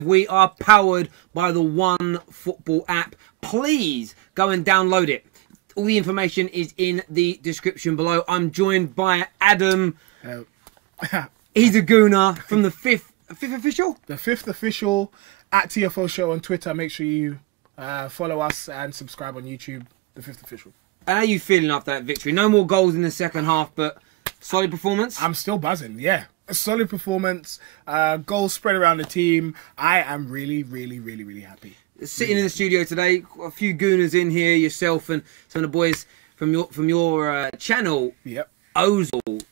We are powered by the One Football app. Please go and download it. All the information is in the description below. I'm joined by Adam. He's a gooner from the fifth official? The fifth official at TFO Show on Twitter. Make sure you follow us and subscribe on YouTube. The fifth official. And how are you feeling after that victory? No more goals in the second half, but solid performance? I'm still buzzing, yeah. A solid performance, goals spread around the team. I am really happy. Sitting in the studio today, a few gooners in here, yourself and some of the boys from your channel. Yep. Ozil.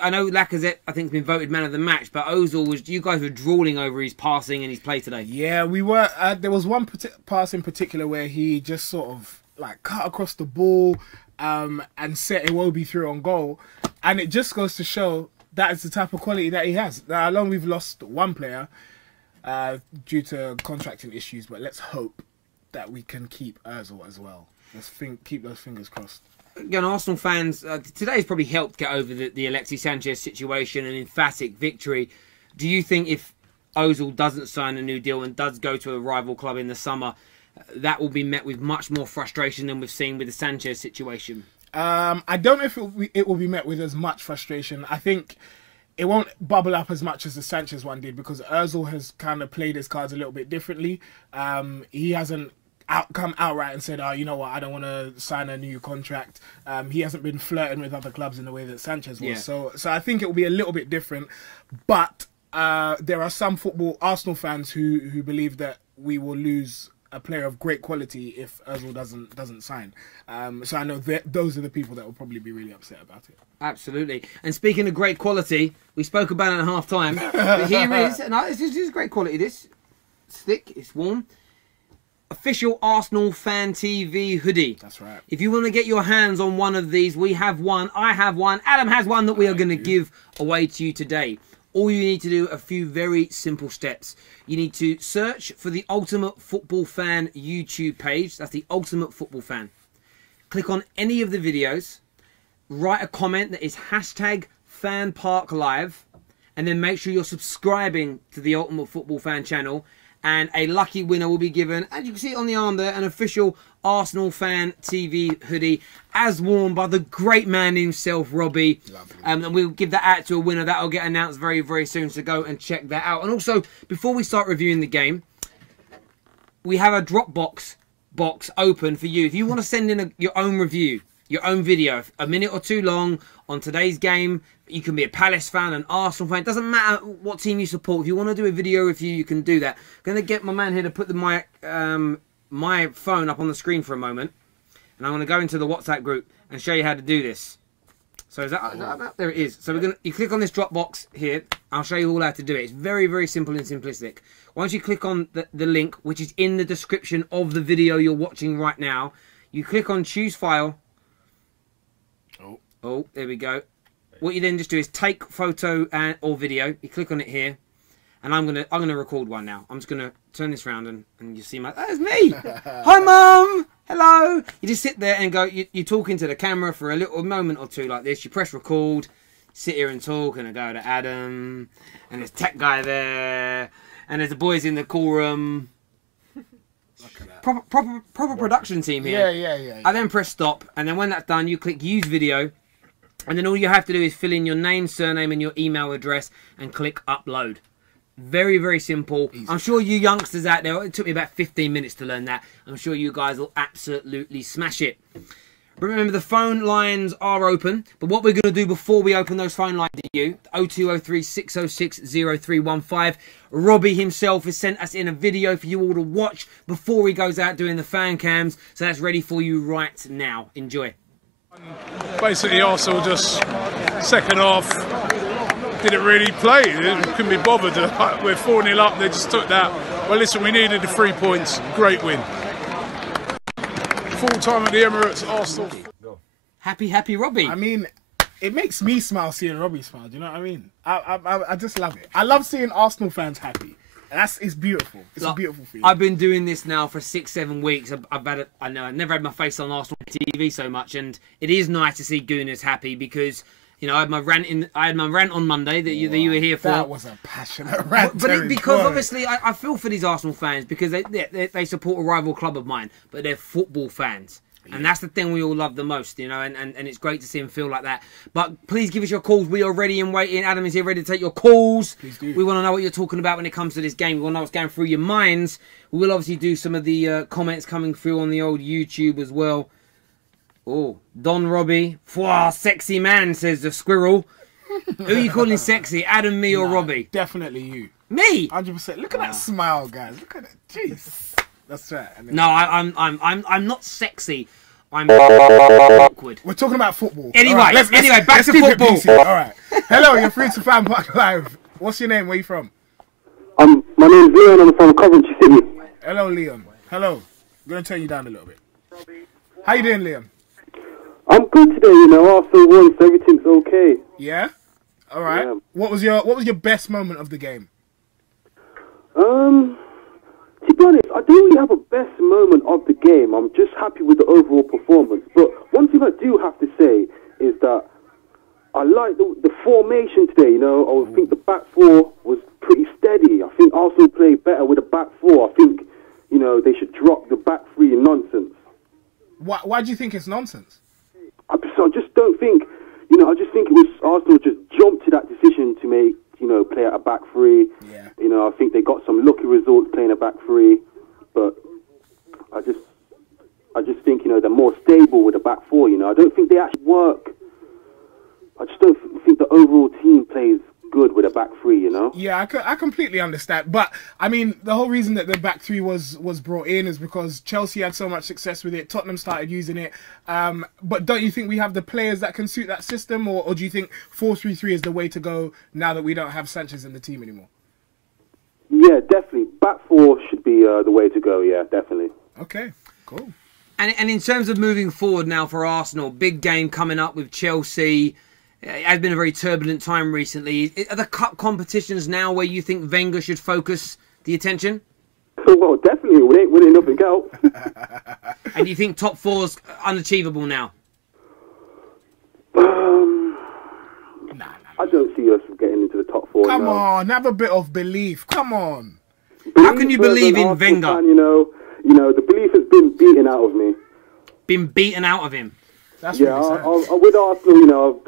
I know Lacazette, I think, has been voted man of the match, but Ozil you guys were drooling over his passing and his play today. Yeah, we were. There was one pass in particular where he just sort of like cut across the ball and set Iwobi through on goal, and it just goes to show that is the type of quality that he has. Now, along we've lost one player due to contracting issues, but let's hope that we can keep Ozil as well. Let's keep those fingers crossed. Again, Arsenal fans, today's probably helped get over the Alexis Sanchez situation, an emphatic victory. Do you think if Ozil doesn't sign a new deal and does go to a rival club in the summer, that will be met with much more frustration than we've seen with the Sanchez situation? I don't know if it will be met with as much frustration. I think it won't bubble up as much as the Sanchez one did because Ozil has kind of played his cards a little bit differently. He hasn't come outright and said, oh, you know what, I don't want to sign a new contract. He hasn't been flirting with other clubs in the way that Sanchez was. Yeah. So I think it will be a little bit different. But there are some Arsenal fans who believe that we will lose a player of great quality if Ozil doesn't sign. So I know those are the people that will probably be really upset about it. Absolutely. And speaking of great quality, we spoke about it at half time. But here is, and this is great quality. This it's thick, it's warm. Official ArsenalFanTV hoodie. That's right. If you want to get your hands on one of these, we have one. I have one. Adam has one that we are going to give away to you today. All you need to do, a few very simple steps. You need to search for the Ultimate Football Fan YouTube page. That's the Ultimate Football Fan. Click on any of the videos. Write a comment that is #FanPark Live. And then make sure you're subscribing to the Ultimate Football Fan channel. And a lucky winner will be given, and you can see it on the arm there, an official ArsenalFanTV hoodie, as worn by the great man himself, Robbie. And we'll give that out to a winner. That will get announced very soon, so go and check that out. And also, before we start reviewing the game, we have a Dropbox box open for you. If you want to send in your own review, your own video, a minute or two long on today's game. You can be a Palace fan, an Arsenal fan. It doesn't matter what team you support. If you want to do a video review, you can do that. I'm going to get my man here to put my phone up on the screen for a moment. And I'm going to go into the WhatsApp group and show you how to do this. So is that there it is. So you click on this Dropbox here. I'll show you all how to do it. It's very simple and simplistic. Once you click on the link, which is in the description of the video you're watching right now, you click on Choose File. Oh, there we go. What you then just do is take photo or video. You click on it here, and I'm gonna record one now. I'm just gonna turn this round and you see that's me. Hi, Mum. Hello. You just sit there and go. You talk into the camera for a little moment or two like this. You press record, sit here and talk, and I go to Adam, and there's tech guy there, and there's the boys in the call room. Proper production team here. Yeah. I then press stop, and then when that's done, you click use video. And then all you have to do is fill in your name, surname, and your email address and click upload. Very simple. Easy. I'm sure you youngsters out there, it took me about 15 minutes to learn that. I'm sure you guys will absolutely smash it. Remember, the phone lines are open. But what we're going to do before we open those phone lines to you, 0203 606 0315. Robbie himself has sent us in a video for you all to watch before he goes out doing the fan cams. So that's ready for you right now. Enjoy. Basically, Arsenal just second half didn't really play. Couldn't be bothered. We're 4-0 up. They just took that. Well, listen, we needed the 3 points. Great win. Full time at the Emirates. Arsenal. Happy Robbie. I mean, it makes me smile seeing Robbie smile. Do you know what I mean? I just love it. I love seeing Arsenal fans happy. It's beautiful. It's a beautiful feeling. I've been doing this now for 6-7 weeks. I know I've never had my face on Arsenal TV so much, and it is nice to see Gooners happy because You know, I had my rant on Monday that you were here for. That was a passionate rant. Because obviously I feel for these Arsenal fans because they support a rival club of mine, but they're football fans. And that's the thing we all love the most, you know, and it's great to see him feel like that. But please give us your calls. We are ready and waiting. Adam is here ready to take your calls. Please do. We want to know what you're talking about when it comes to this game. We want to know what's going through your minds. We will obviously do some of the comments coming through on the old YouTube as well. Oh, Don Robbie. Fwah, sexy man, says the squirrel. Who are you calling sexy? Adam, me, or Robbie? Definitely you. Me? 100%. Look at that smile, guys. Look at it. Jeez. That's right. No, I'm not sexy. I'm awkward. We're talking about football. Anyway, right, back to football. All right. Hello, you're free to FanPark Live. What's your name? Where are you from? My name's Leon. I'm from Coventry City. Hello, Leon. Hello. I'm going to turn you down a little bit. How you doing, Leon? I'm good today, you know. Arsenal won, so everything's okay. Yeah? All right. Yeah. What was your best moment of the game? To be honest, I don't really have a best moment of the game. I'm just happy with the overall performance. But one thing I do have to say is that I like the formation today, you know. I think the back four was pretty steady. I think Arsenal played better with a back four. I think, you know, they should drop the back three nonsense. Why do you think it's nonsense? I just don't think, you know, I just think it was Arsenal just jumped to that decision to make, you know, play at a back three. Yeah. You know, I think they got some lucky results playing a back three, but I just think, you know, they're more stable with a back four, you know. I don't think they actually work. I just don't think the overall team plays good with a back three, you know. Yeah, I completely understand. But, I mean, the whole reason that the back three was brought in is because Chelsea had so much success with it. Tottenham started using it. But don't you think we have the players that can suit that system? Or do you think 4-3-3 is the way to go now that we don't have Sanchez in the team anymore? Yeah, definitely. Back four should be the way to go, yeah, definitely. Okay, cool. And in terms of moving forward now for Arsenal, big game coming up with Chelsea. It has been a very turbulent time recently. Are the cup competitions now where you think Wenger should focus the attention? Well, definitely. We ain't winning nothing else. And you think top four's unachievable now? I don't see us getting into the top four. Come on, have a bit of belief. Come on. How can you believe in Wenger? Fan, you know, the belief has been beaten out of me. Been beaten out of him? That's yeah, with Arsenal, you know,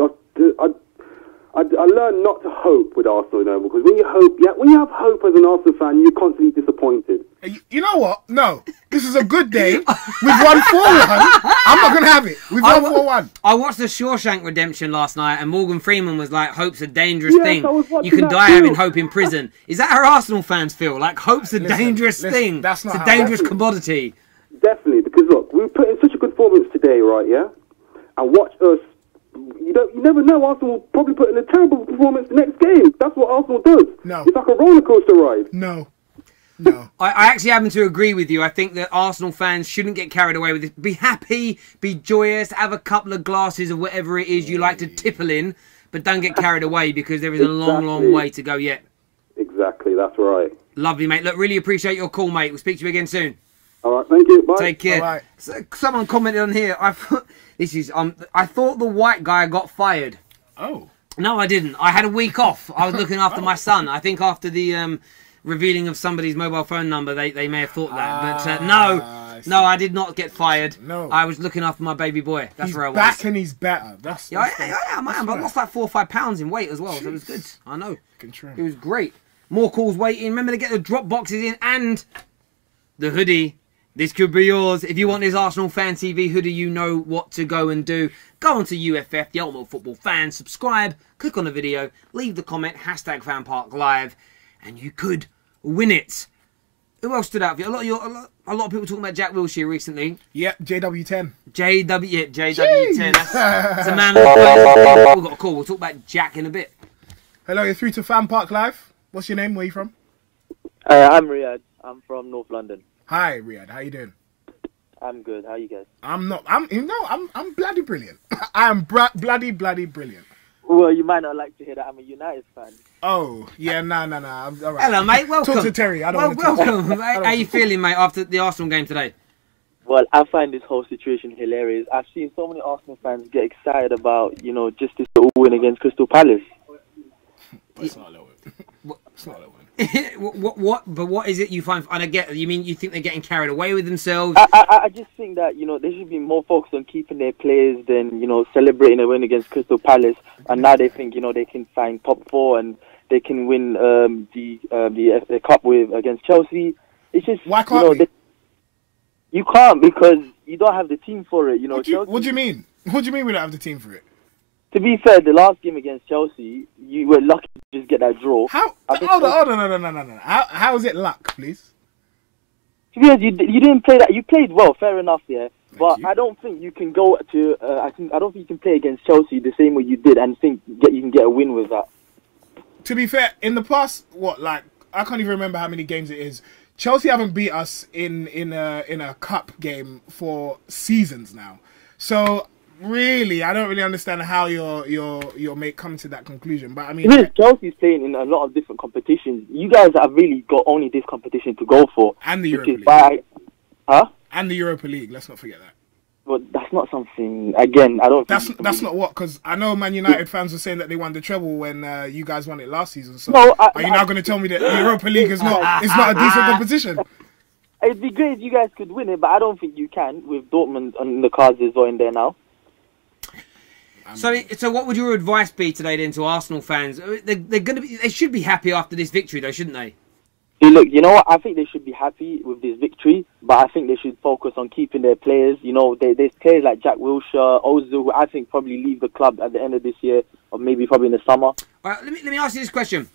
I learned not to hope with Arsenal, you know, because when you have hope as an Arsenal fan, you're constantly disappointed. You know what? No, this is a good day. We've won 4-1. I'm not gonna have it. We've won 4-1. I watched The Shawshank Redemption last night, and Morgan Freeman was like, "Hope's a dangerous thing. You can die having hope in prison." Is that how Arsenal fans feel? Like hope's a dangerous thing. That's not it's a dangerous commodity. Definitely, because look, we put in such a good performance today, right? Yeah, and watch us. You never know. Arsenal will probably put in a terrible performance the next game. That's what Arsenal does. No. It's like a roller coaster ride. No. I actually happen to agree with you. I think that Arsenal fans shouldn't get carried away with this. Be happy, be joyous, have a couple of glasses of whatever it is you like to tipple in, but don't get carried away because there is a long, long way to go yet. Exactly, that's right. Lovely, mate. Look, really appreciate your call, mate. We'll speak to you again soon. All right, thank you. Bye. Take care. All right. So, someone commented on here. I thought the white guy got fired. Oh. No, I didn't. I had a week off. I was looking after my son. I think after the revealing of somebody's mobile phone number, they may have thought that. But no, I did not get fired. No. I was looking after my baby boy. That's where I was. He's back and he's better. Yeah, I am. But I lost like 4 or 5 pounds in weight as well. Jeez. So it was good. I know. It was great. More calls waiting. Remember to get the drop boxes in and the hoodie. This could be yours. If you want this ArsenalFanTV hoodie, you know what to go and do. Go on to UFF, the Ultimate Football Fan, subscribe, click on the video, leave the comment, #FanParkLive, and you could win it. Who else stood out for you? A lot of people talking about Jack Wilshere recently. Yep, JW10. JW10. That's a man of the players. We've got a call. We'll talk about Jack in a bit. Hello, you're through to FanPark Live. What's your name? Where are you from? I'm Riyadh. I'm from North London. Hi, Riyadh. How you doing? I'm good. How are you guys? I'm bloody brilliant. I am bloody brilliant. Well, you might not like to hear that I'm a United fan. Oh, yeah, no. All right. Hello, mate. Welcome. Talk to Terry. I don't want to welcome. How you feeling, mate, after the Arsenal game today? Well, I find this whole situation hilarious. I've seen so many Arsenal fans get excited about, just this little win against Crystal Palace. It's not a little win. It's not a little win. But what is it you find? And I get, you mean you think they're getting carried away with themselves? I just think that, they should be more focused on keeping their players than, celebrating a win against Crystal Palace. And now they think, they can find top 4 and they can win the cup against Chelsea. It's just, why can't we? You can't because you don't have the team for it. What do you mean? What do you mean we don't have the team for it? To be fair, the last game against Chelsea, you were lucky to just get that draw. How? Hold on, no. How is it luck, please? To be honest, you didn't play that. You played well, fair enough, yeah. But I don't think you can go to. I don't think you can play against Chelsea the same way you did and think you can get a win with that. To be fair, in the past, I can't even remember how many games it is. Chelsea haven't beat us in a cup game for seasons now. So really, I don't really understand how your mate come to that conclusion. But I mean, Chelsea's playing in a lot of different competitions. You guys have really got only this competition to go for, and the Europa League. And the Europa League. Let's not forget that. But that's not something. Again, I don't. That's not what, because I know Man United fans were saying that they won the treble when you guys won it last season. So are you now going to tell me that the Europa League is not a decent competition? It'd be great if you guys could win it, but I don't think you can with Dortmund on the cards as well in there now. So what would your advice be today then to Arsenal fans? They should be happy after this victory, though, shouldn't they? See, look, you know what? I think they should be happy with this victory, but I think they should focus on keeping their players. There's players like Jack Wilshere, Ozil, who I think probably leave the club at the end of this year, or maybe probably in the summer. All right, let me ask you this question.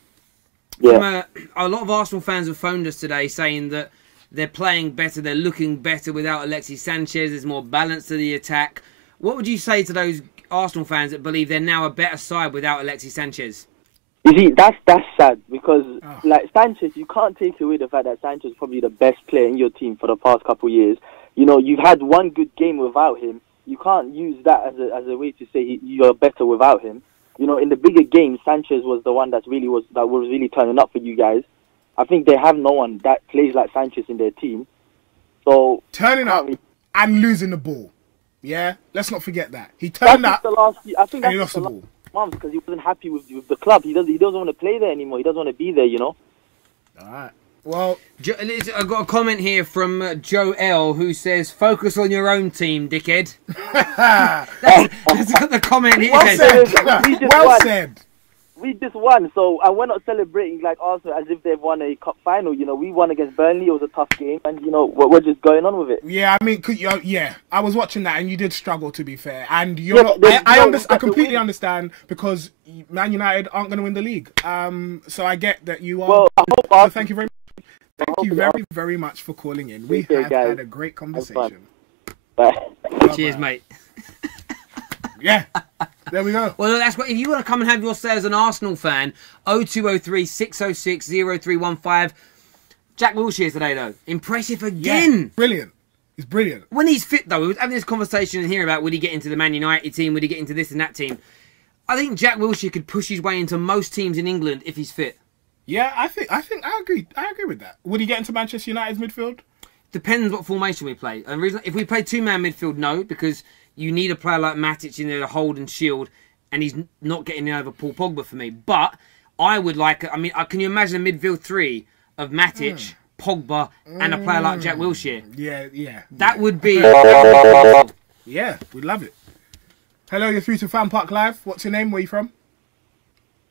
Yeah. A lot of Arsenal fans have phoned us today saying that they're playing better, they're looking better without Alexis Sanchez. There's more balance to the attack. What would you say to those Arsenal fans that believe they're now a better side without Alexis Sanchez? You see, that's sad because, like Sanchez, you can't take away the fact that Sanchez is probably the best player in your team for the past couple of years. You've had one good game without him. You can't use that as a way to say you're better without him. In the bigger games, Sanchez was the one that was really turning up for you guys. I think they have no one that plays like Sanchez in their team. So turning up and losing the ball. Yeah, let's not forget that he turned up. I think and he lost the ball. Months because he wasn't happy with the club. He doesn't want to play there anymore. He doesn't want to be there. All right. Well, I've got a comment here from Joe L, who says, "Focus on your own team, dickhead." that's what the comment here says. Well said. We just won, so we're not celebrating like Arsenal as if they've won a cup final. We won against Burnley. It was a tough game, and we're just going on with it. Yeah, I mean, I was watching that, and you did struggle, to be fair. And I completely understand because Man United aren't going to win the league. So I get that you are. Well, so thank you very much. Thank you very, very much for calling in. We have had a great conversation. Bye. Cheers, mate. Yeah. There we go. Well, that's what. If you want to come and have your say as an Arsenal fan, 0203 606 0315. Jack Wilshere today, though. Impressive again. Yeah, brilliant. He's brilliant. When he's fit, though, we were having this conversation in here about would he get into the Man United team, would he get into this and that team. I think Jack Wilshere could push his way into most teams in England if he's fit. Yeah, I agree. I agree with that. Would he get into Manchester United's midfield? Depends what formation we play. And if we play two-man midfield, no, because you need a player like Matic in there to hold and shield, and he's not getting over Paul Pogba for me. But I would like, can you imagine a midfield three of Matic, Pogba, and a player like Jack Wilshere? Yeah. That would be... Yeah, we'd love it. Hello, you're through to FanPark Live. What's your name? Where are you from?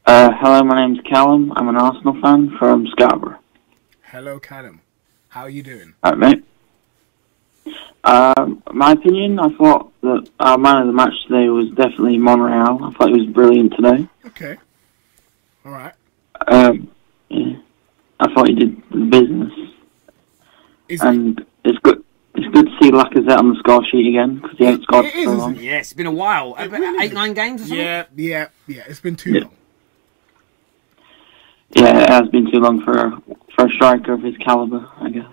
Hello, my name's Callum. I'm an Arsenal fan from Scarborough. Hello, Callum. How are you doing? Alright, mate. My opinion, I thought that our man of the match today was definitely Monreal. I thought he was brilliant today. Okay. All right. Yeah. I thought he did the business. It's good. It's good to see Lacazette on the score sheet again because he hasn't scored for so long. Yeah, it's been a while. 8-9 games or something? Yeah. It's been too long. Yeah, it has been too long for a striker of his calibre, I guess.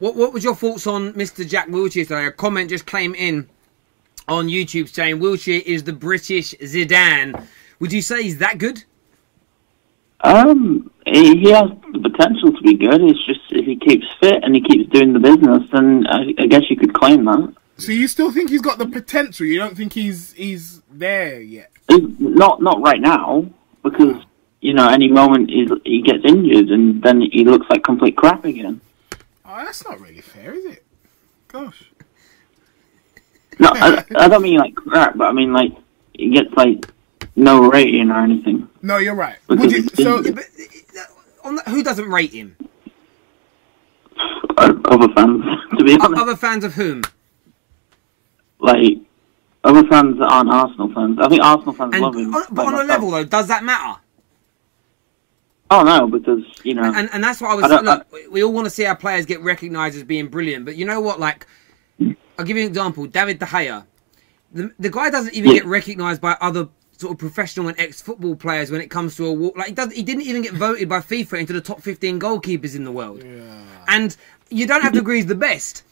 What was your thoughts on Mr. Jack Wilshere today? A comment just came in on YouTube saying Wilshere is the British Zidane. Would you say he's that good? He has the potential to be good. It's just fit and he keeps doing the business, then I guess you could claim that. So you still think he's got the potential? You don't think he's there yet? Not right now, because any moment he gets injured and then he looks like complete crap again. Oh, that's not really fair, is it? Gosh. No, I don't mean like crap, but I mean like he gets like no rating or anything. No, you're right. Who doesn't rate him? Other fans, to be honest. Other fans of whom? Like other fans that aren't Arsenal fans. I think Arsenal fans love him. But on a level though, does that matter? Oh no, because and that's what I was saying. Look, we all want to see our players get recognised as being brilliant, but you know what? Like, I'll give you an example. David De Gea, the guy doesn't even get recognised by other sort of professional and ex-football players when it comes to award. Like, he didn't even get voted by FIFA into the top 15 goalkeepers in the world. Yeah. And you don't have to agree he's the best.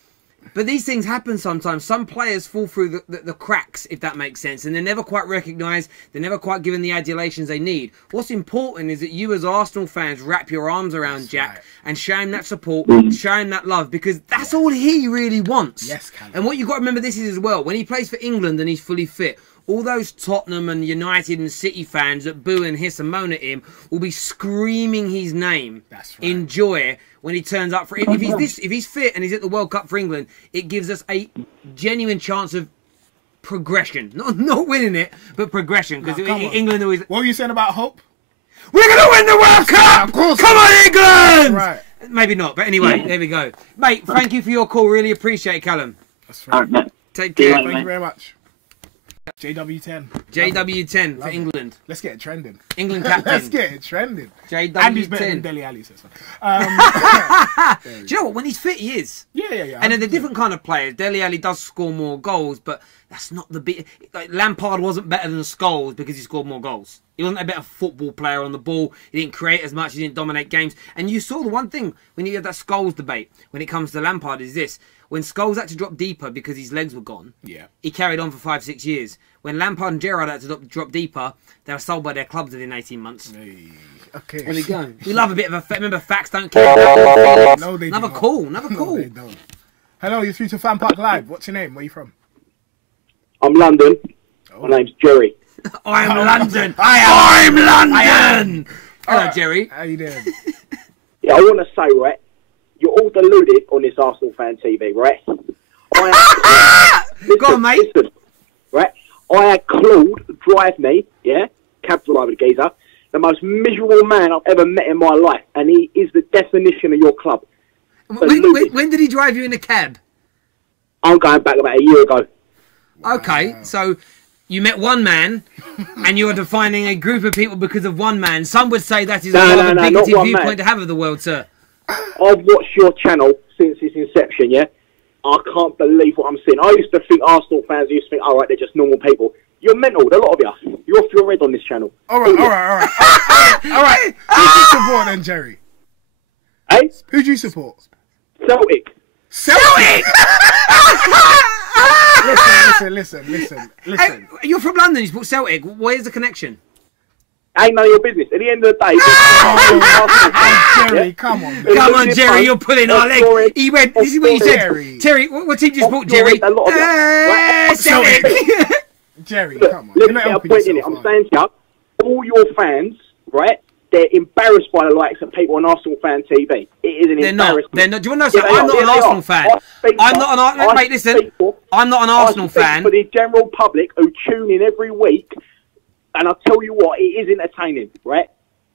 But these things happen sometimes. Some players fall through the cracks, if that makes sense, and they're never quite recognised. They're never quite given the adulations they need. What's important is that you as Arsenal fans wrap your arms around Jack and show him that support, show him that love, because that's all he really wants. Yes, Callum. And what you've got to remember this is as well, when he plays for England and he's fully fit, all those Tottenham and United and City fans that boo and hiss and moan at him will be screaming his name in joy when he turns up for it. If he's fit and he's at the World Cup for England, it gives us a genuine chance of progression. Not winning it, but progression. Because England always... What were you saying about hope? We're going to win the World Cup! Of course. Come on, England! Right. Maybe not, but anyway, there we go. Mate, thank you for your call. Really appreciate it, Callum. That's right. Take care. Thank you very much. JW10. JW10 for England. Let's get it trending. England captain. Let's get it trending. JW10. And he's better than Dele Alli, so it's fine. Do you know what? When he's fit, he is. Yeah. And then the different kind of players. Dele Alli does score more goals, but that's not the bit. Like, Lampard wasn't better than Scholes because he scored more goals. He wasn't a better football player on the ball. He didn't create as much. He didn't dominate games. And you saw the one thing when you had that Scholes debate when it comes to Lampard is this. When Scholes had to drop deeper because his legs were gone, he carried on for 5-6 years. When Lampard and Gerrard had to drop deeper, they were sold by their clubs within 18 months. Hey, okay. There we go. We love a bit of a... Remember, facts don't care. No, they Another don't. call. Another call. No, they don't. Hello, you're through to FanPark Live. What's your name? Where are you from? I'm London. My name's Jerry. I'm London. I'm London. Hello, Jerry. How you doing? Yeah, I want to say, right, you're all deluded on this Arsenal fan TV, right? Go on, mate. Listen, right? I had Claude drive me, cab driver geezer, the most miserable man I've ever met in my life, and he is the definition of your club. When did he drive you in a cab? I'm going back about a year ago. Okay, so you met one man, and you are defining a group of people because of one man. Some would say that is a bigoted viewpoint to have of the world, sir. I've watched your channel since its inception, I can't believe what I'm seeing. I used to think Arsenal fans used to think, all right, they're just normal people. You're mental, a lot of you. You're off your head on this channel. All right. Who do you support then, Jerry? Hey? Who do you support? Celtic. Celtic! Listen. Hey, you're from London, you support Celtic. Where's the connection? Ain't none of your business. At the end of the day... Jerry, come on. Come on, Jerry, you're pulling our leg. He went... This is what you said. Terry, what team do you support, Jerry? Celtic. Jerry, come on. Let me get a point in it. I'm saying to you, all your fans, right, they're embarrassed by the likes of people on Arsenal Fan TV. It is an embarrassment. They're not. Do you want to know something? I'm not an Arsenal fan. I'm not an Arsenal fan. Mate, listen. I'm not an Arsenal fan. For the general public who tune in every week, and I'll tell you what, it is entertaining, right?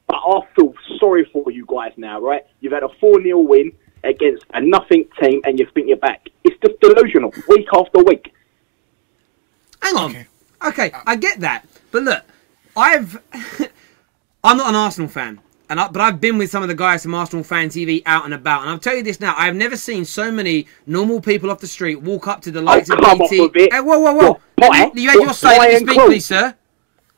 But I feel sorry for you guys now, right? You've had a 4-0 win against a nothing team, and you think you're back. It's just delusional, week after week. Hang on. Okay, I get that. But look, I'm not an Arsenal fan. But I've been with some of the guys from Arsenal Fan TV out and about. And I'll tell you this now, I have never seen so many normal people off the street walk up to the likes of BT. Hey, whoa. You had your say. Let me speak, please, sir.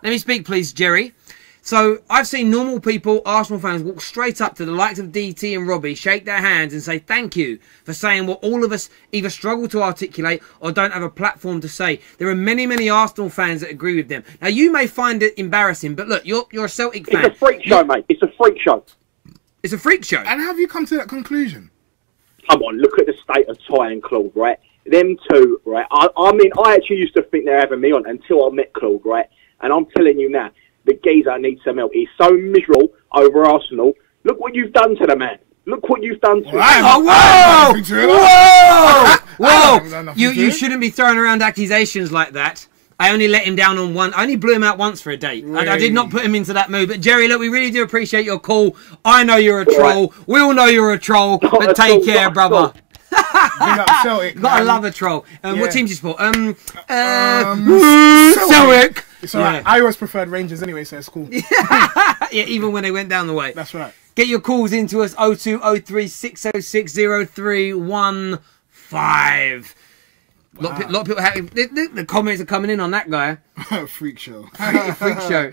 Let me speak, please, Jerry. So I've seen normal people, Arsenal fans, walk straight up to the likes of DT and Robbie, shake their hands and say thank you for saying what all of us either struggle to articulate or don't have a platform to say. There are many, many Arsenal fans that agree with them. Now, you may find it embarrassing, but look, you're a Celtic fan. It's a freak show, mate. It's a freak show. It's a freak show. And how have you come to that conclusion? Come on, look at the state of Ty and Claude, right? Them two, right? I mean, I actually used to think they're having me on until I met Claude, right? And I'm telling you now, the geezer needs some help. He's so miserable over Arsenal. Look what you've done to the man. Look what you've done to him. Oh, whoa! Whoa! Whoa! You shouldn't be throwing around accusations like that. I only let him down on one. I only blew him out once for a date. Really? I did not put him into that mood. But Jerry, look, we really do appreciate your call. I know you're a troll. We all know you're a troll. But take care, brother. Celtic, gotta love a troll. What team do you support? Celtic. It's alright. I always preferred Rangers anyway, so it's cool. Yeah, even when they went down the way. That's right. Get your calls into us 0203 606 0315. A lot of people have, the comments are coming in on that guy. Freak show. Freak show.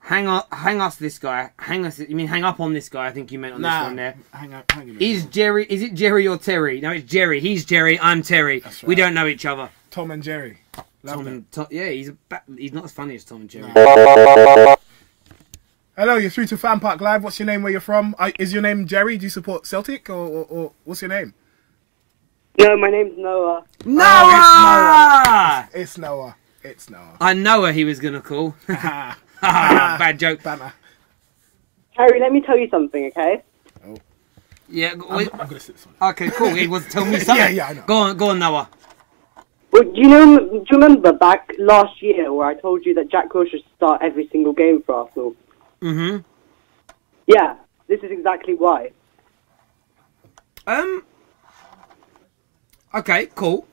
Hang us this guy. You mean hang up on this guy? I think you meant on this one there. Hang is it Jerry or Terry? No, it's Jerry. He's Jerry. I'm Terry. Right. We don't know each other. Tom and Jerry. Yeah, he's not as funny as Tom and Jerry. Hello, you're through to FanPark Live. What's your name? Where you're from? Is your name Jerry? Do you support Celtic or what's your name? No, my name's Noah. Noah! It's Noah. It's Noah. I know he was going to call. Bad joke. Banner. Harry, let me tell you something, okay? Oh. Yeah. I'm going to sit this one. Okay, cool. He was telling me something. Yeah, I know. Go on, Noah. Well, do you remember back last year where I told you that Jack Wilshere should start every single game for Arsenal? Mm-hmm. Yeah, this is exactly why. Okay, cool.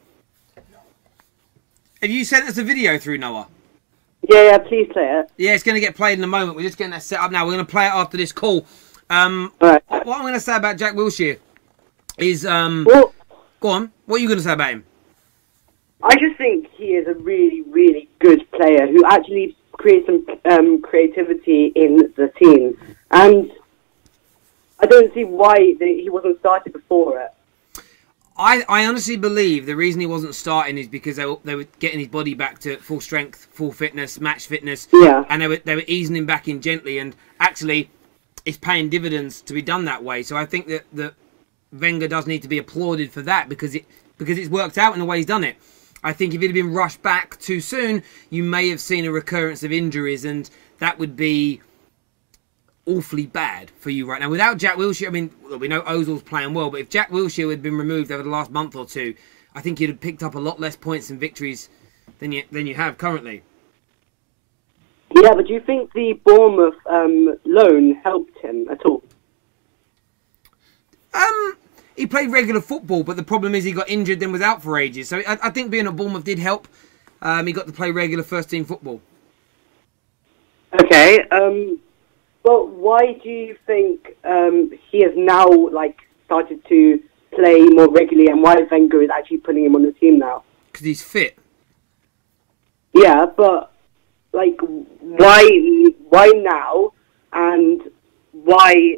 Have you sent us a video through, Noah? Yeah, please play it. Yeah, it's going to get played in a moment. We're just getting that set up now. We're going to play it after this call. Right. What I'm going to say about Jack Wilshere is... Well, go on. What are you going to say about him? I just think he is a really, really good player who actually creates some creativity in the team. And I don't see why he wasn't started before it. I honestly believe the reason he wasn't starting is because they were getting his body back to full strength, full fitness, match fitness. Yeah. And they were easing him back in gently. And actually, it's paying dividends to be done that way. So I think that Wenger does need to be applauded for that because it's worked out in the way he's done it. I think if it had been rushed back too soon, you may have seen a recurrence of injuries, and that would be awfully bad for you right now. Without Jack Wilshere, I mean, we know Ozil's playing well, but if Jack Wilshere had been removed over the last month or two, I think you'd have picked up a lot less points and victories than you have currently. Yeah, but do you think the Bournemouth loan helped him at all? He played regular football, but the problem is he got injured then was out for ages. So I think being at Bournemouth did help. He got to play regular first-team football. Okay. Well, why do you think he has now started to play more regularly, and why Wenger is actually putting him on the team now? Because he's fit. Yeah, but why now, and why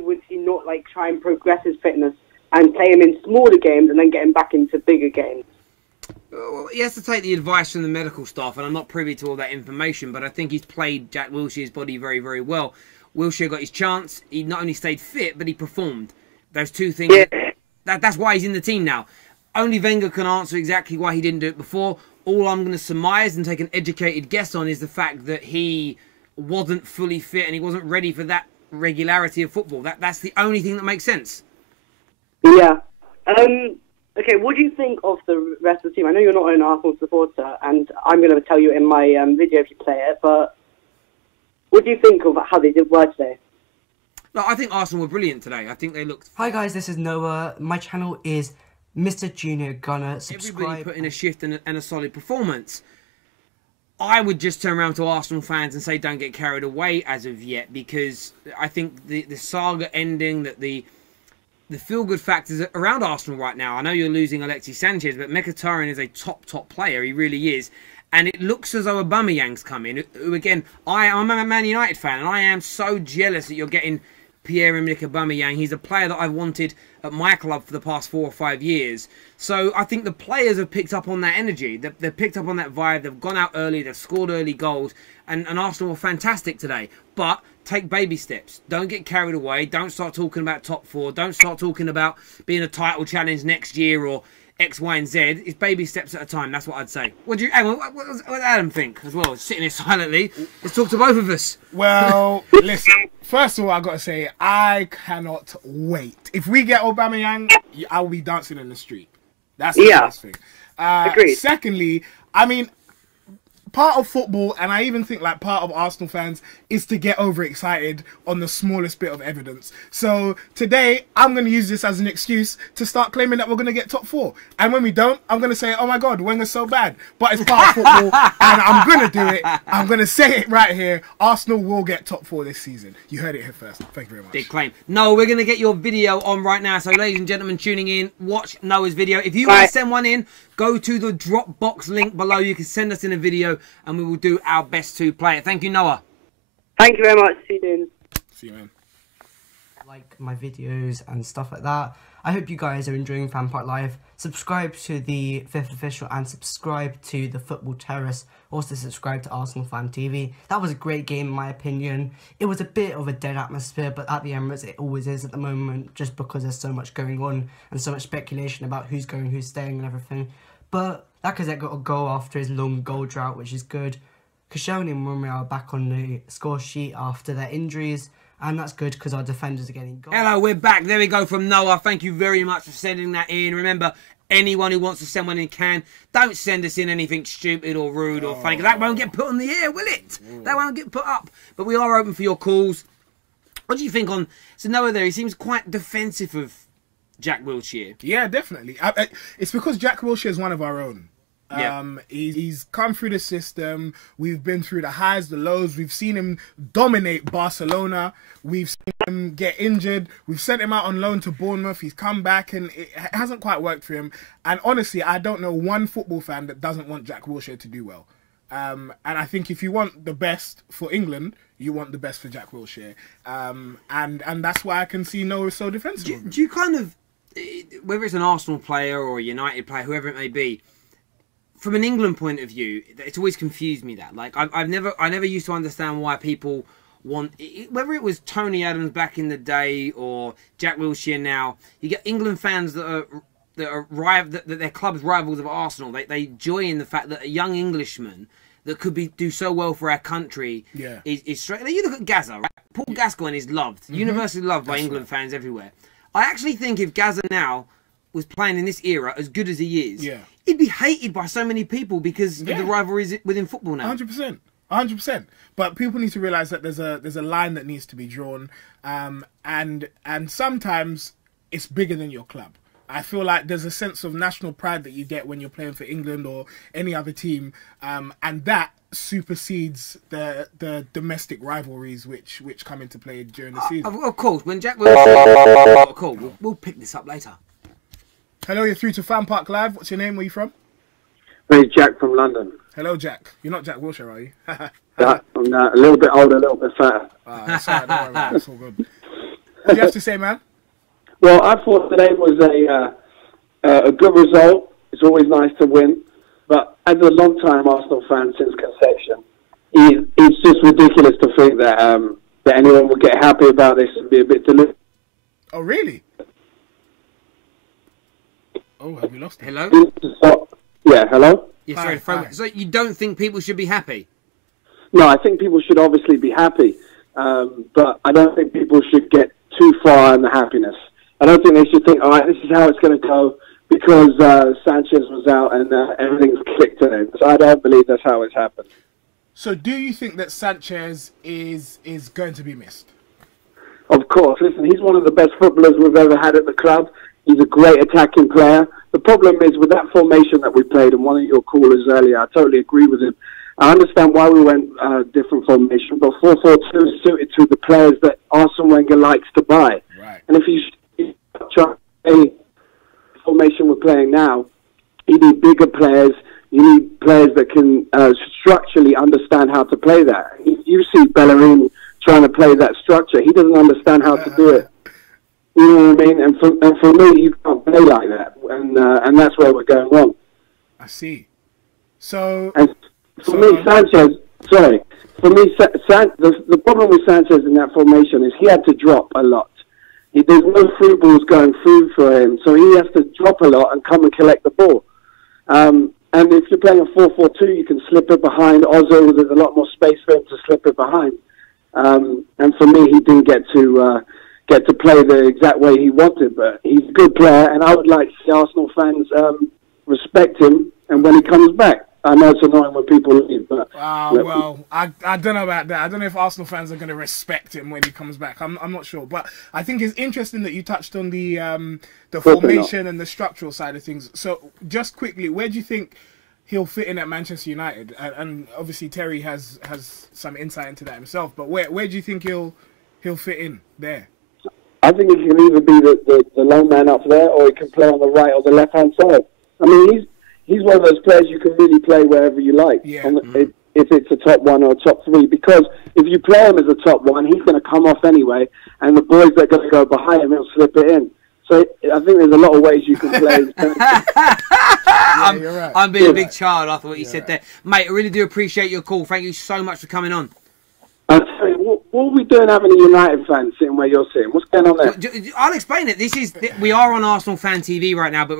would he not try and progress his fitness and play him in smaller games and then get him back into bigger games? Well, he has to take the advice from the medical staff, and I'm not privy to all that information, but I think he's played Jack Wilshere's body very, very well. Wilshere got his chance. He not only stayed fit, but he performed. Those two things. Yeah. That's why he's in the team now. Only Wenger can answer exactly why he didn't do it before. All I'm going to surmise and take an educated guess on is the fact that he wasn't fully fit and he wasn't ready for that regularity of football. That's the only thing that makes sense. Yeah. Okay, what do you think of the rest of the team? I know you're not an Arsenal supporter, and I'm going to tell you in my video if you play it, but what do you think of how they did work today? No, I think Arsenal were brilliant today. I think they looked... Hi guys, this is Noah. My channel is Mr. Junior Gunner. Subscribe. Everybody put in a shift and a solid performance. I would just turn around to Arsenal fans and say don't get carried away as of yet, because I think the saga ending, that the feel-good factors around Arsenal right now. I know you're losing Alexis Sanchez, but Mkhitaryan is a top player. He really is. And it looks as though Aubameyang's coming. Who, again, I'm a Man United fan, and I am so jealous that you're getting Pierre-Emerick Aubameyang. He's a player that I've wanted at my club for the past 4 or 5 years. So I think the players have picked up on that energy. They've picked up on that vibe. They've gone out early. They've scored early goals. And Arsenal were fantastic today. But take baby steps. Don't get carried away. Don't start talking about top 4. Don't start talking about being a title challenge next year or X, Y, and Z. It's baby steps at a time. That's what I'd say. What does Adam think as well? Sitting here silently. Let's talk to both of us. Well, listen. First of all, I got to say, I cannot wait. If we get Aubameyang, I will be dancing in the street. That's the first thing. Agreed. Secondly, I mean, part of football, and I even think like part of Arsenal fans, is to get overexcited on the smallest bit of evidence. So today, I'm going to use this as an excuse to start claiming that we're going to get top 4. And when we don't, I'm going to say, oh my God, Wenger's so bad. But it's part of football, and I'm going to do it. I'm going to say it right here. Arsenal will get top 4 this season. You heard it here first. Thank you very much. Big claim. No, we're going to get your video on right now. So ladies and gentlemen tuning in, watch Noah's video. If you want to send one in, go to the Dropbox link below. You can send us in a video and we will do our best to play it. Thank you, Noah. Thank you very much. See you soon. See you, man. Like my videos and stuff like that. I hope you guys are enjoying FanPark Live. Subscribe to the 5th Official and subscribe to the Football Terrace. Also subscribe to ArsenalFanTV. That was a great game in my opinion. It was a bit of a dead atmosphere, but at the Emirates it always is at the moment, just because there's so much going on and so much speculation about who's going, who's staying and everything. But Lacazette got a goal after his long goal drought, which is good. Koscielny and Romeo are back on the score sheet after their injuries, and that's good because our defenders are getting goals. Hello, we're back. There we go from Noah. Thank you very much for sending that in. Remember, anyone who wants to send one in can. Don't send us in anything stupid or rude or funny, 'cause that won't get put on the air, will it? That won't get put up. But we are open for your calls. What do you think on... So Noah there, he seems quite defensive of Jack Wilshere. Yeah, definitely. It's because Jack Wilshere is one of our own. He's come through the system. We've been through the highs, the lows. We've seen him dominate Barcelona. We've seen him get injured. We've sent him out on loan to Bournemouth. He's come back and it hasn't quite worked for him. And honestly, I don't know one football fan that doesn't want Jack Wilshere to do well. And I think if you want the best for England, you want the best for Jack Wilshere. And that's why I can see Noah so defensive. Do you kind of, whether it's an Arsenal player or a United player, whoever it may be, from an England point of view, it's always confused me that. Like, I never used to understand why people want, whether it was Tony Adams back in the day or Jack Wilshere now. You get England fans that their club's rivals of Arsenal. They joy in the fact that a young Englishman that could do so well for our country is straight. You look at Gaza, right? Paul Gascoigne is loved, universally loved by England fans everywhere. I actually think if Gaza now was playing in this era as good as he is, he'd be hated by so many people because of the rivalries within football now. 100%. But people need to realise that there's a line that needs to be drawn, and sometimes it's bigger than your club. I feel like there's a sense of national pride that you get when you're playing for England or any other team, and that supersedes the domestic rivalries which come into play during the season. Of course, when Jack Wilshere... Cool, we'll pick this up later. Hello, you're through to FanPark Live. What's your name? Where are you from? Hey, Jack from London. Hello, Jack. You're not Jack Wilshere, are you? I'm a little bit older, a little bit fatter. That's all right, don't worry about it. It's all good. What do you have to say, man? Well, I thought today was a good result. It's always nice to win. But as a long-time Arsenal fan since conception, it's just ridiculous to think that anyone would get happy about this and be a bit deluded. Oh, really? Oh, have we lost it? Hello? Yeah, hello? Yeah, sorry. So you don't think people should be happy? No, I think people should obviously be happy. But I don't think people should get too far in the happiness. I don't think they should think, all right, this is how it's going to go because Sanchez was out and everything's clicked in it. So I don't believe that's how it's happened. So do you think that Sanchez is going to be missed? Of course. Listen, he's one of the best footballers we've ever had at the club. He's a great attacking player. The problem is with that formation that we played, and one of your callers earlier, I totally agree with him. I understand why we went different formation, but 4-4-2 is suited to the players that Arsene Wenger likes to buy. Right. And if you try a formation we're playing now, you need bigger players. You need players that can structurally understand how to play that. You see Bellerin trying to play that structure. He doesn't understand how to do it. You know what I mean? And for me, you can't play like that. And that's where we're going wrong. I see. So... And for me, Sanchez, Sorry. For me, the problem with Sanchez in that formation is he had to drop a lot. There's no through balls going through for him, so he has to drop a lot and come and collect the ball. And if you're playing a 4-4-2, you can slip it behind Ozil. There's a lot more space for him to slip it behind. And for me, he didn't get to play the exact way he wanted, but he's a good player, and I would like to see Arsenal fans respect him. And when he comes back, I know it's annoying when people leave, but well, I don't know about that. I don't know if Arsenal fans are going to respect him when he comes back. I'm not sure, but I think it's interesting that you touched on the formation and the structural side of things. So, just quickly, where do you think he'll fit in at Manchester United? And obviously, Terry has some insight into that himself. But where do you think he'll fit in there? I think he can either be the lone man up there, or he can play on the right or the left hand side. I mean, he's one of those players you can really play wherever you like. Yeah. If it's a top one or a top three, because if you play him as a top one, he's going to come off anyway, and the boys that are going to go behind him, he'll slip it in. So I think there's a lot of ways you can play. You're right. I'm being a big child after what you said there. Mate, I really do appreciate your call. Thank you so much for coming on. I'm sorry, what are we doing having a United fan sitting where you're sitting? What's going on there? I'll explain it. We are on ArsenalFanTV right now, but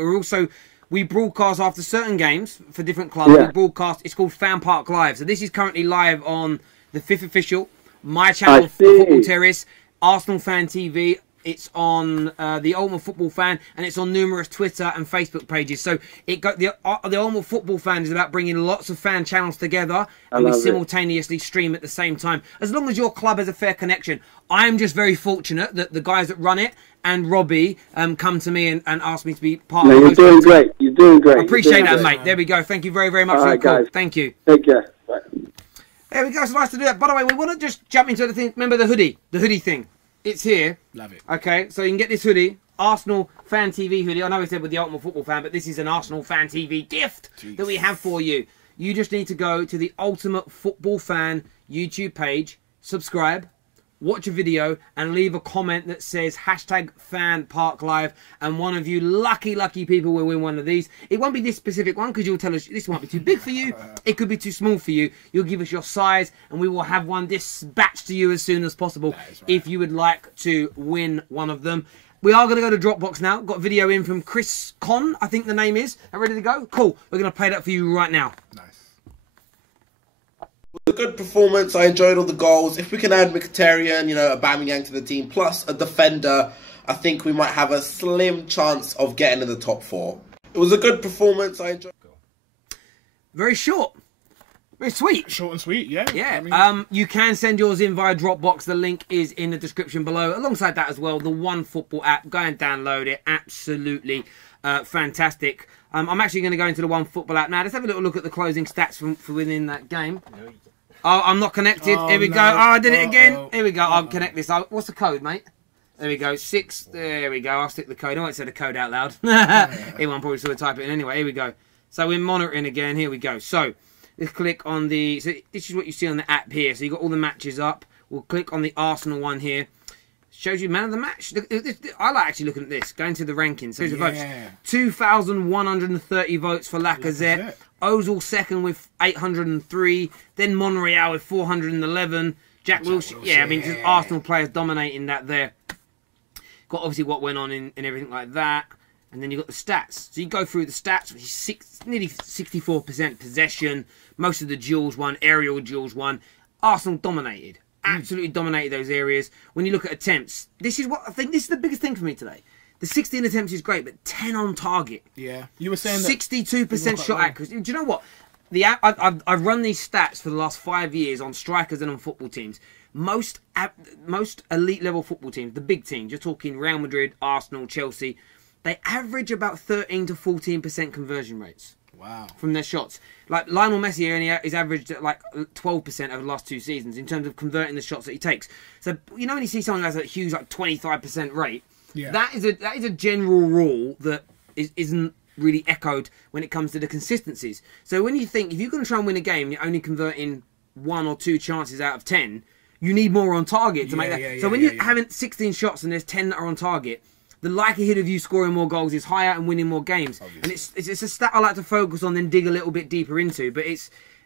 we broadcast after certain games for different clubs. Yeah. We broadcast, it's called FanPark Live. So this is currently live on the 5th Official, my channel, Football Terrace, ArsenalFanTV. It's on the Ultimate Football Fan, and it's on numerous Twitter and Facebook pages. So the Ultimate Football Fan is about bringing lots of fan channels together, and we simultaneously stream at the same time. As long as your club has a fair connection. I'm just very fortunate that the guys that run it and Robbie come to me and ask me to be part of it. You're doing great. You're doing great. I appreciate that, mate. There we go. Thank you very, very much for your call. Guys. Thank you. Take care. Bye. There we go. It's nice to do that. By the way, we want to just jump into the thing. Remember the hoodie thing. It's here. Love it. Okay, so you can get this hoodie, Arsenal Fan TV hoodie. I know we said with the Ultimate Football Fan, but this is an Arsenal Fan TV gift that we have for you. You just need to go to the Ultimate Football Fan YouTube page, subscribe, watch a video, and leave a comment that says #FanParkLive, and one of you lucky people will win one of these. It won't be this specific one because you'll tell us this might be too big for you, it could be too small for you. You'll give us your size and we will have one dispatched to you as soon as possible if you would like to win one of them. We are going to go to Dropbox now. Got a video in from Chris Con, I think the name is. Are ready to go? Cool. We're going to play that for you right now. Nice. A good performance. I enjoyed all the goals. If we can add Mkhitaryan, a Aubameyang to the team, plus a defender, I think we might have a slim chance of getting in the top 4. It was a good performance. I enjoyed. Very short. Very sweet. Short and sweet, yeah. Yeah. I mean... you can send yours in via Dropbox. The link is in the description below. Alongside that as well, the OneFootball app. Go and download it. Absolutely fantastic. I'm actually going to go into the OneFootball app now. Let's have a little look at the closing stats from within that game. Oh, I'm not connected. Here we go. Oh, I did it again. Here we go. I'll connect this. What's the code, mate? There we go. 6. There we go. I'll stick the code. I won't say the code out loud. Anyone probably saw it type it in anyway. Here we go. So we're monitoring again. Here we go. So let's click on the... So this is what you see on the app here. So you've got all the matches up. We'll click on the Arsenal one here. Shows you man of the match. I like actually looking at this. Going to the rankings. Here's the votes. 2,130 votes for Lacazette. Ozil second with 803. Then Monreal with 411. Jack Wilshere. Yeah, I mean, just Arsenal players dominating that there. Got obviously what went on and everything like that. And then you've got the stats. So you go through the stats, which is nearly 64% possession. Most of the duels won. Aerial duels won. Arsenal dominated. Absolutely dominated those areas. When you look at attempts, this is what I think. This is the biggest thing for me today. The 16 attempts is great, but 10 on target. Yeah, you were saying that 62% shot accuracy. Do you know what? I've run these stats for the last 5 years on strikers and on football teams. Most elite level football teams, the big teams, you're talking Real Madrid, Arsenal, Chelsea, they average about 13 to 14% conversion rates. Wow. From their shots. Like Lionel Messi only is averaged at like 12% over the last 2 seasons in terms of converting the shots that he takes. So when you see someone who has a huge like 25% rate, that is a general rule that isn't really echoed when it comes to the consistencies. So when you think if you're going to try and win a game, you're only converting 1 or 2 chances out of 10, you need more on target to make that. So when you're having 16 shots and there's 10 that are on target, the likelihood of you scoring more goals is higher and winning more games. Obviously. And it's a stat I like to focus on, then dig a little bit deeper into. But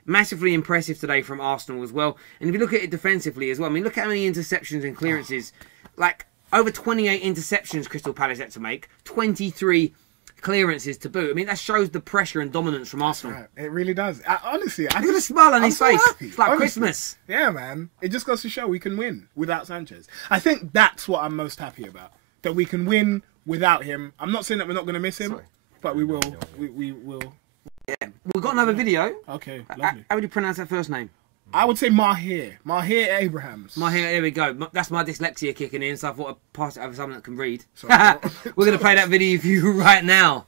Massively impressive today from Arsenal as well. And if you look at it defensively as well, I mean, look at how many interceptions and clearances. Like, over 28 interceptions Crystal Palace had to make. 23 clearances to boot. I mean, that shows the pressure and dominance from Arsenal. Right. It really does. Honestly, look at the smile on his face. Happy. It's like Honestly. Christmas. Yeah, man. It just goes to show we can win without Sanchez. I think that's what I'm most happy about. That we can win without him. I'm not saying that we're not going to miss him, but we will. We will. Yeah. We've got another video. Okay, lovely. How would you pronounce that first name? I would say Mahir. Mahir Abrahams. Mahir, there we go. That's my dyslexia kicking in, so I thought I'd pass it over to someone that can read. Sorry, We're going to play that video for you right now.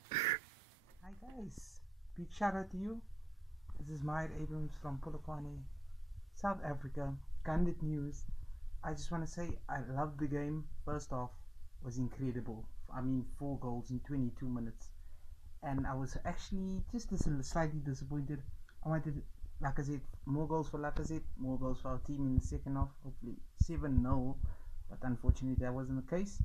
Hi guys, big shout out to you. This is Mahir Abrahams from Polokwane, South Africa. Candid News. I just want to say I loved the game. First off, it was incredible. I mean, 4 goals in 22 minutes. And I was actually just slightly disappointed. I wanted, like I said, more goals for Lacazette, more goals for our team in the second half. Hopefully 7-0, but unfortunately that wasn't the case.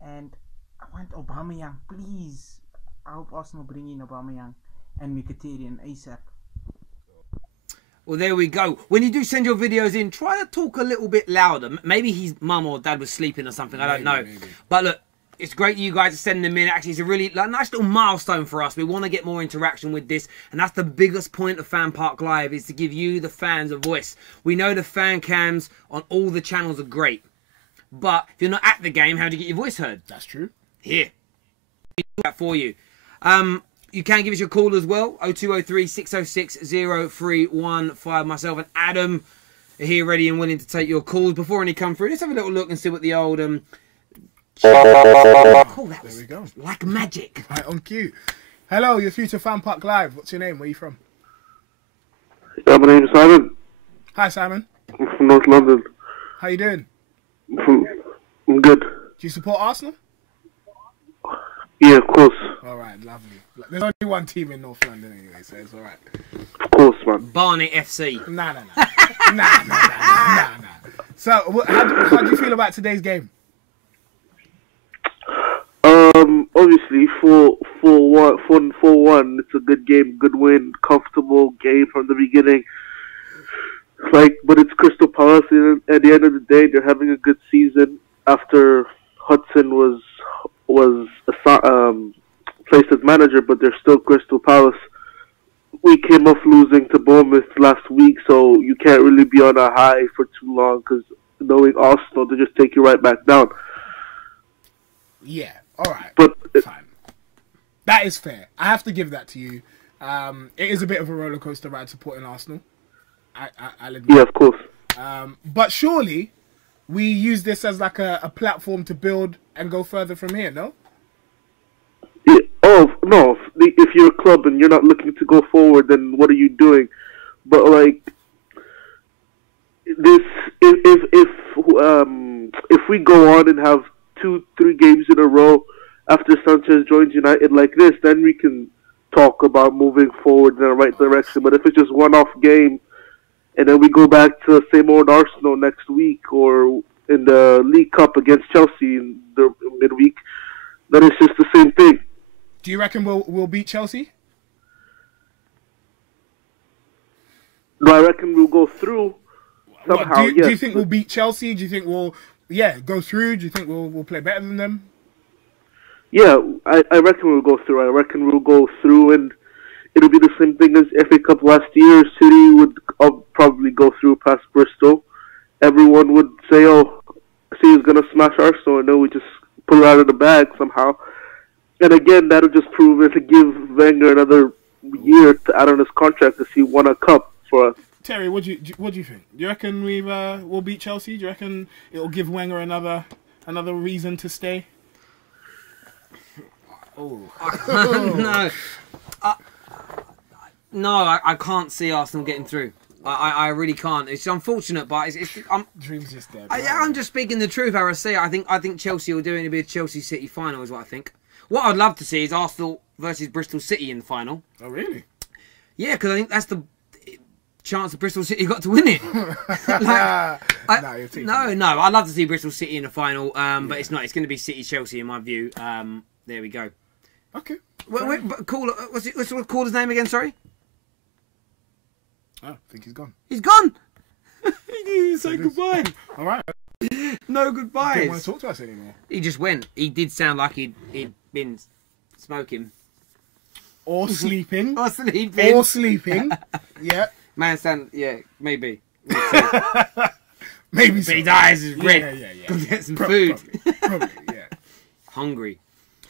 And I want Aubameyang, please. I hope Arsenal bring in Aubameyang and Mkhitaryan ASAP. Well, there we go. When you do send your videos in, try to talk a little bit louder. Maybe his mum or dad was sleeping or something. I don't know. Maybe. But look, it's great you guys are sending them in. Actually, it's a really nice little milestone for us. We want to get more interaction with this. And that's the biggest point of FanPark Live, is to give you, the fans, a voice. We know the fan cams on all the channels are great. But if you're not at the game, how do you get your voice heard? That's true. Here. We do that for you. You can give us your call as well. 0203 606 0315. Myself and Adam are here ready and willing to take your calls. Before any come through, let's have a little look and see what the old... Oh, that was, there we go. Like magic. Right, on cue. Hello, you're through to FanPark Live. What's your name? Where are you from? Yeah, my name is Simon. Hi, Simon. I'm from North London. How you doing? I'm good. Do you support Arsenal? Yeah, of course. All right, lovely. There's only one team in North London anyway, so it's all right. Of course, man. Barnet FC. Nah. So, how do you feel about today's game? Obviously, 4-1, it's a good game, good win, comfortable game from the beginning. But it's Crystal Palace, and at the end of the day, they're having a good season after Hudson was placed as manager, but they're still Crystal Palace. We came off losing to Bournemouth last week, so you can't really be on a high for too long, because knowing Arsenal, they just take you right back down. Yeah, all right. But fine. That is fair. I have to give that to you. It is a bit of a roller coaster ride supporting Arsenal. I'll admit. Yeah, of course. But surely we use this as like a platform to build and go further from here, no? Yeah. Oh, no. If you're a club and you're not looking to go forward, then what are you doing? But, if we go on and have 2-3 games in a row after Sanchez joins United like this, then we can talk about moving forward in the right direction. But if it's just one-off game, and then we go back to the same old Arsenal next week, or in the League Cup against Chelsea in the midweek, then it's just the same thing. Do you reckon we'll beat Chelsea? No, I reckon we'll go through somehow. Do you think we'll beat Chelsea? Do you think we'll go through? Do you think we'll play better than them? Yeah, I reckon we'll go through. I reckon we'll go through, and it'll be the same thing as FA Cup last year. City would probably go through past Bristol. Everyone would say, oh, City's going to smash Arsenal, and then we just pull it out of the bag somehow. And again, that'll just prove it to give Wenger another year to add on his contract to see he won a cup for us. Terry, what do you think? Do you reckon we'll beat Chelsea? Do you reckon it'll give Wenger another reason to stay? Oh no, I can't see Arsenal getting through. I really can't. It's unfortunate, but dreams just dead. I'm just speaking the truth. How I see it, I think Chelsea will do it in a bit of Chelsea City final, is what I think. What I'd love to see is Arsenal versus Bristol City in the final. Oh really? Yeah, because I think that's the chance that Bristol City got to win it. No, I'd love to see Bristol City in the final, but it's not. It's going to be City Chelsea in my view. There we go. Okay. What's the caller's name again? Sorry. Oh, I think he's gone. He's gone. He didn't even say goodbye. All right. No He goodbyes. didn't want to talk to us anymore. He just went. He did sound like he'd been smoking. Or sleeping. Or sleeping. Or sleeping. Yeah. Man, sound, yeah, maybe. Maybe so. so. His eyes is red. Yeah. Go get some food. Probably, yeah. Hungry.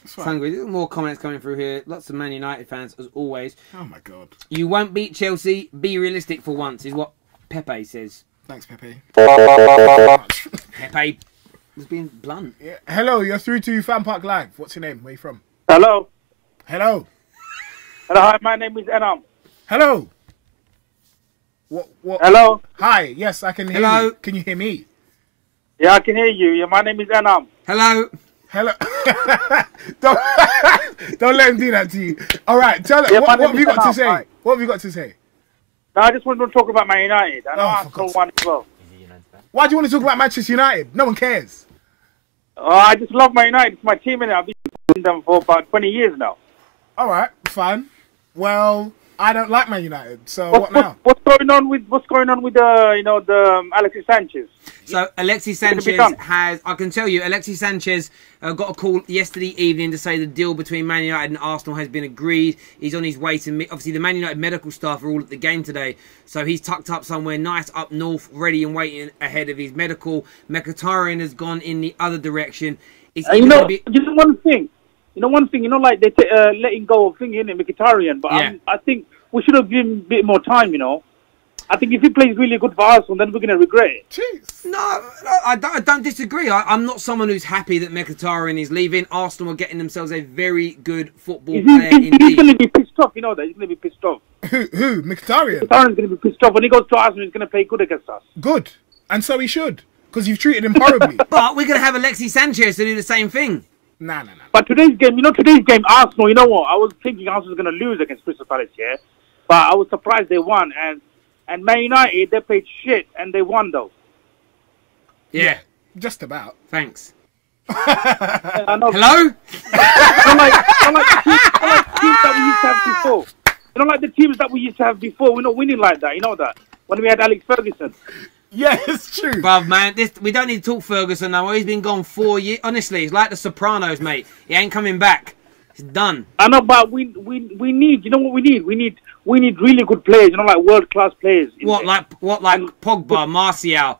That's right. Hungry. There's more comments coming through here. Lots of Man United fans, as always. Oh, my God. You won't beat Chelsea. Be realistic for once, is what Pepe says. Thanks, Pepe. Pepe was being blunt. Yeah. Hello, you're through to FanPark Live. What's your name? Where you from? Hello. Hello. Hello, hi, my name is Enam. Hello. What? Hello. Hi. Yes, I can hear Hello. you. Can you hear me? Yeah, I can hear you. Yeah, my name is Enam. Hello. Hello. don't let him do that to you. All right. Tell Yeah, what my have name you is got to Enam. say? Hi. What have you got to say? No, I just wanted to talk about Man United. I know Arsenal won as well. Why do you want to talk about Manchester United? No one cares. I just love Man United. It's my team, and I've been with them for about 20 years now. All right, fine. Well, I don't like Man United, so what now? What's going on with Alexis Sanchez? So Alexis Sanchez has, I can tell you, Alexis Sanchez got a call yesterday evening to say the deal between Man United and Arsenal has been agreed. He's on his way to meet, obviously the Man United medical staff are all at the game today. So he's tucked up somewhere nice up north, ready and waiting ahead of his medical. Mkhitaryan has gone in the other direction. It's You know one thing, like they letting go of thinking in Mkhitaryan, but Yeah. I think we should have given him a bit more time, I think if he plays really good for Arsenal, then we're going to regret it. Jeez. No, I don't disagree. I'm not someone who's happy that Mkhitaryan is leaving. Arsenal are getting themselves a very good football player He's indeed. going to be pissed off, that. He's going to be pissed off. Who? Mkhitaryan? Mkhitaryan's going to be pissed off. When he goes to Arsenal, he's going to play good against us. Good. And so he should, because you've treated him horribly. But we're going to have Alexis Sanchez to do the same thing. Nah. But today's game, Arsenal, you know what? I was thinking Arsenal was going to lose against Crystal Palace, yeah? But I was surprised they won. And Man United, they played shit, and they won, though. Yeah. Just about. Thanks. I know. Hello? Like the teams that we used to have before. We're not winning like that, you know that? When we had Alex Ferguson. Yeah, it's true. Bruv, man, we don't need to talk Ferguson now. He's been gone 4 years. Honestly, it's like the Sopranos, mate. He ain't coming back. It's done. I know, but we need, you know what we need? We need really good players, like world-class players. Like Pogba, Martial,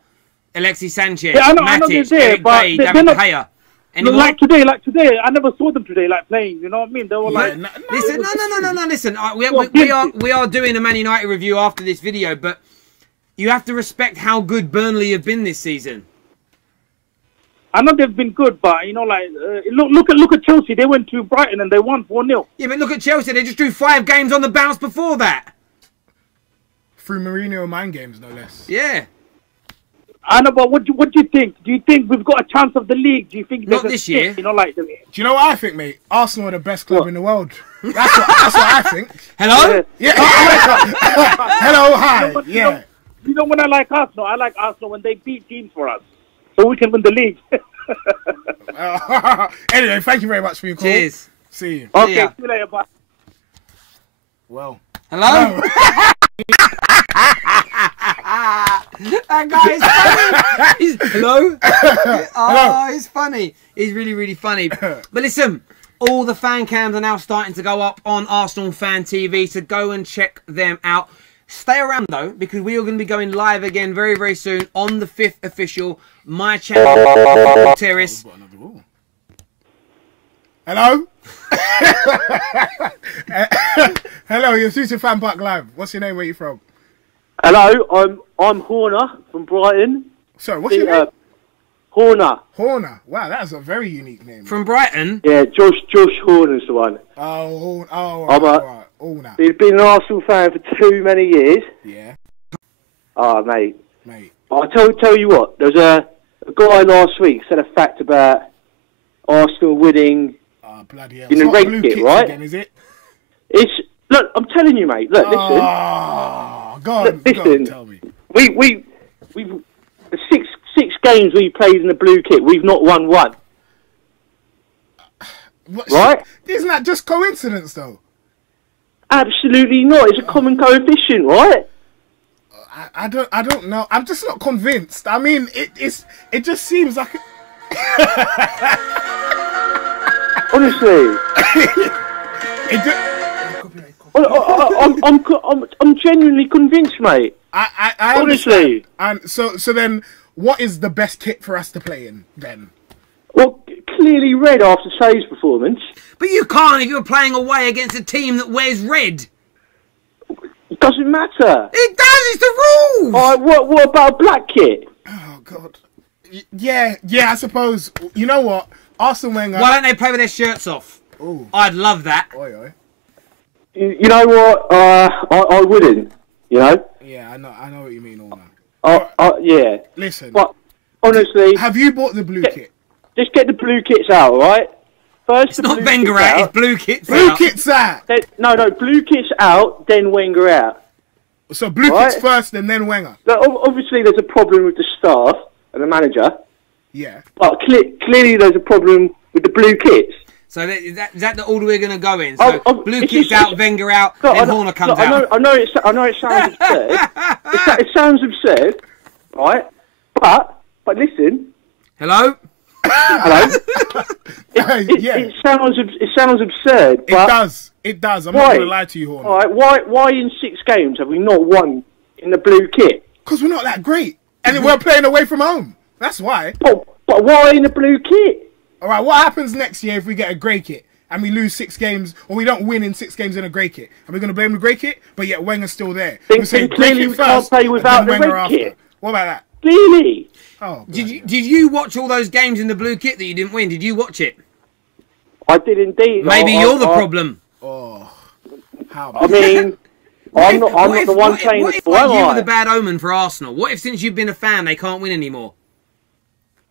Alexis Sanchez, Yeah, I know they're Matic, there, Eric but Bailly, they're David not- Gea. No, like today, I never saw them today, playing. You know what I mean? They were like, Listen, no. Listen, we are doing a Man United review after this video, but you have to respect how good Burnley have been this season. I know they've been good, but look at Chelsea. They went to Brighton and they won 4-0. Yeah, but look at Chelsea. They just drew 5 games on the bounce before that. Through Mourinho mind games, no less. Yeah. I know, but what do you think? Do you think we've got a chance of the league? Do you think Not this year? Do you know what I think, mate? Arsenal are the best club in the world. That's what I think. Hello? Yeah. Hello, hi. Yeah. You know when I like Arsenal when they beat teams for us, so we can win the league. Anyway, thank you very much for your call. Cheers. See you. Okay, see you later. Bye. Well. Hello? That guy is funny. Hello? Oh, he's funny. He's really, really funny. But listen, all the fan cams are now starting to go up on ArsenalFanTV, so go and check them out. Stay around though, because we are going to be going live again very, very soon on the 5th official My Channel Terrace. Hello? Hello, you're through to FanPark Live. What's your name? Where are you from? Hello, I'm Horner from Brighton. Sorry, what's your name? Horner. Horner. Wow, that's a very unique name. From Brighton? Yeah, Josh Horner's the one. Oh, right. Horner. He's been an Arsenal fan for too many years. Yeah. Oh, mate. I'll tell you what, there's a guy last week said a fact about Arsenal winning bloody hell. in the It's not blue red kit, kits right? again, is it? Look, I'm telling you, mate. Look, listen. Go on, listen. tell me. We've the six games we played in the blue kit, we've not won one. Right? Isn't that just coincidence, though? Absolutely not. It's a common coefficient, right? I don't know. I'm just not convinced. I mean, it just seems like. Honestly, I'm genuinely convinced, mate. I honestly. And so then, what is the best kit for us to play in then? Well, clearly red after Say's performance. But you can't if you're playing away against a team that wears red. It doesn't matter. It does. It's the rules. All right, what about a black kit? Oh God. Yeah. I suppose. You know what? Arsene Wenger. Why don't they play with their shirts off? Ooh. I'd love that. Oi, oi. You know what? I wouldn't. You know. Yeah, I know what you mean. All that. Yeah. Listen. But honestly, have you bought the blue kit? Just get the blue kits out, all right? First, it's not Wenger out. It's blue kits out. Blue kits out. No, blue kits out, then Wenger out. So blue kits first, and then Wenger. So obviously, there's a problem with the staff and the manager. Yeah. But clearly, there's a problem with the blue kits. So is that the order we're going to go in? So blue kits out, Wenger out, look, then Horner comes out. I know it sounds absurd. It sounds absurd, right? But listen. Hello. Hello. It sounds absurd. But It does. I'm not going to lie to you, Horner. All right. Why in 6 games have we not won in the blue kit? Because we're not that great, and we're playing away from home. That's why. But why in the blue kit? All right. What happens next year if we get a grey kit and we lose 6 games, or we don't win in 6 games in a grey kit? Are we going to blame the grey kit? But yet Wenger's still there. Then clearly we can't play without the red kit. What about that? Clearly. Oh, did you watch all those games in the blue kit that you didn't win? Did you watch it? I did indeed. Maybe you're the problem. Oh, how? I mean, I'm not the one playing the ball. What if you were the bad omen for Arsenal? What if since you've been a fan they can't win anymore?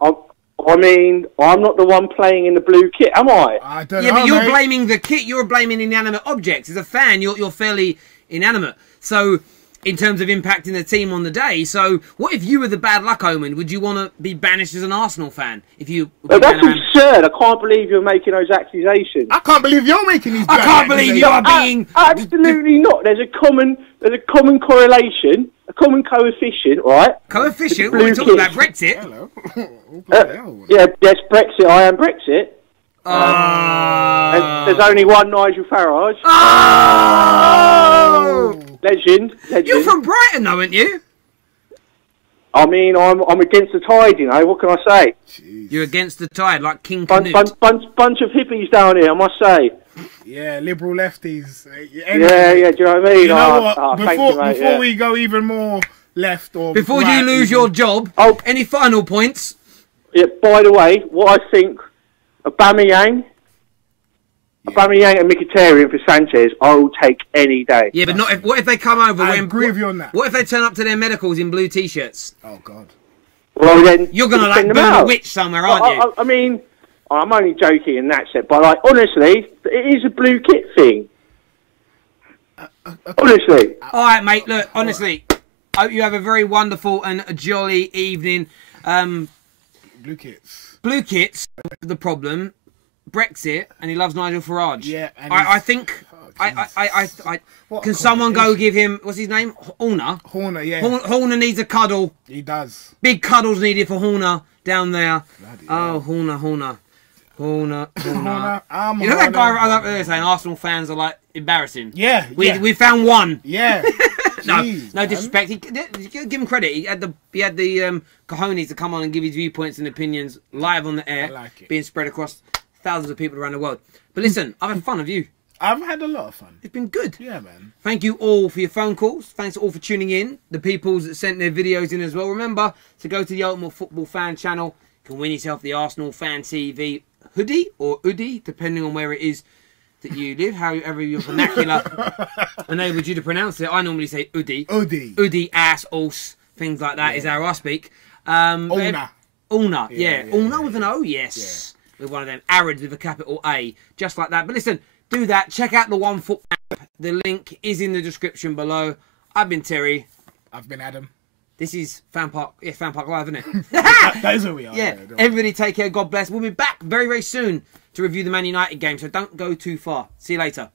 I mean, I'm not the one playing in the blue kit, am I? I don't know. Yeah, but you're blaming the kit. You're blaming inanimate objects. As a fan, you're fairly inanimate. So, in terms of impacting the team on the day. So, what if you were the bad luck omen? Would you want to be banished as an Arsenal fan? If you? That's absurd. I can't believe you're making those accusations. I can't believe you're making these. I can't believe you are being. Absolutely not. There's a common correlation, a common coefficient, right? Coefficient? What are we talking about? Brexit? Hello. Yes, Brexit. I am Brexit. There's only one Nigel Farage. Oh! Legend. You're from Brighton, though, aren't you? I mean, I'm against the tide, you know. What can I say? Jeez. You're against the tide, like King Canute. Bunch of hippies down here, I must say. Yeah, liberal lefties. Yeah. Do you know what I mean? You know what? Before we go even more left or before you lose your job, any final points? Yeah. By the way, what I think, Aubameyang and Mkhitaryan for Sanchez, I will take any day. Yeah, but not if. What if they come over? I agree with you on that. What if they turn up to their medicals in blue t-shirts? Oh God. Well then, you're gonna like burn a witch somewhere, aren't you? I mean, I'm only joking in that set, but like honestly, it is a blue kit thing. Honestly. All right, mate. Look, honestly, I hope you have a very wonderful and a jolly evening. Blue kits. Blue kits. The problem. Brexit, and he loves Nigel Farage. Yeah, and I think. Can someone go give him, what's his name? Horner? Horner, yeah. Horner needs a cuddle. He does. Big cuddles needed for Horner down there. Oh, Horner. You know that guy right up there saying Arsenal fans are like embarrassing? Yeah. We found one. Yeah. No disrespect. Give him credit. He had the cojones to come on and give his viewpoints and opinions live on the air, being spread across thousands of people around the world. But listen, I've had fun of you. I've had a lot of fun. It's been good. Yeah, man. Thank you all for your phone calls. Thanks all for tuning in. The peoples that sent their videos in as well. Remember to go to the Ultimate Football Fan channel. You can win yourself the ArsenalFanTV hoodie or hoodie, depending on where it is that you live, however your vernacular enables you to pronounce it. I normally say hoodie. Hoodie, ass, os, things like that is how I speak. Ulna, yeah. Ulna with an O, yes. Yeah. With one of them. Arids with a capital A. Just like that. But listen, do that. Check out the One Foot app. The link is in the description below. I've been Terry. I've been Adam. This is FanPark. Yeah, FanPark Live, isn't it? That is who we are. Yeah. Everybody take care. God bless. We'll be back very, very soon to review the Man United game. So don't go too far. See you later.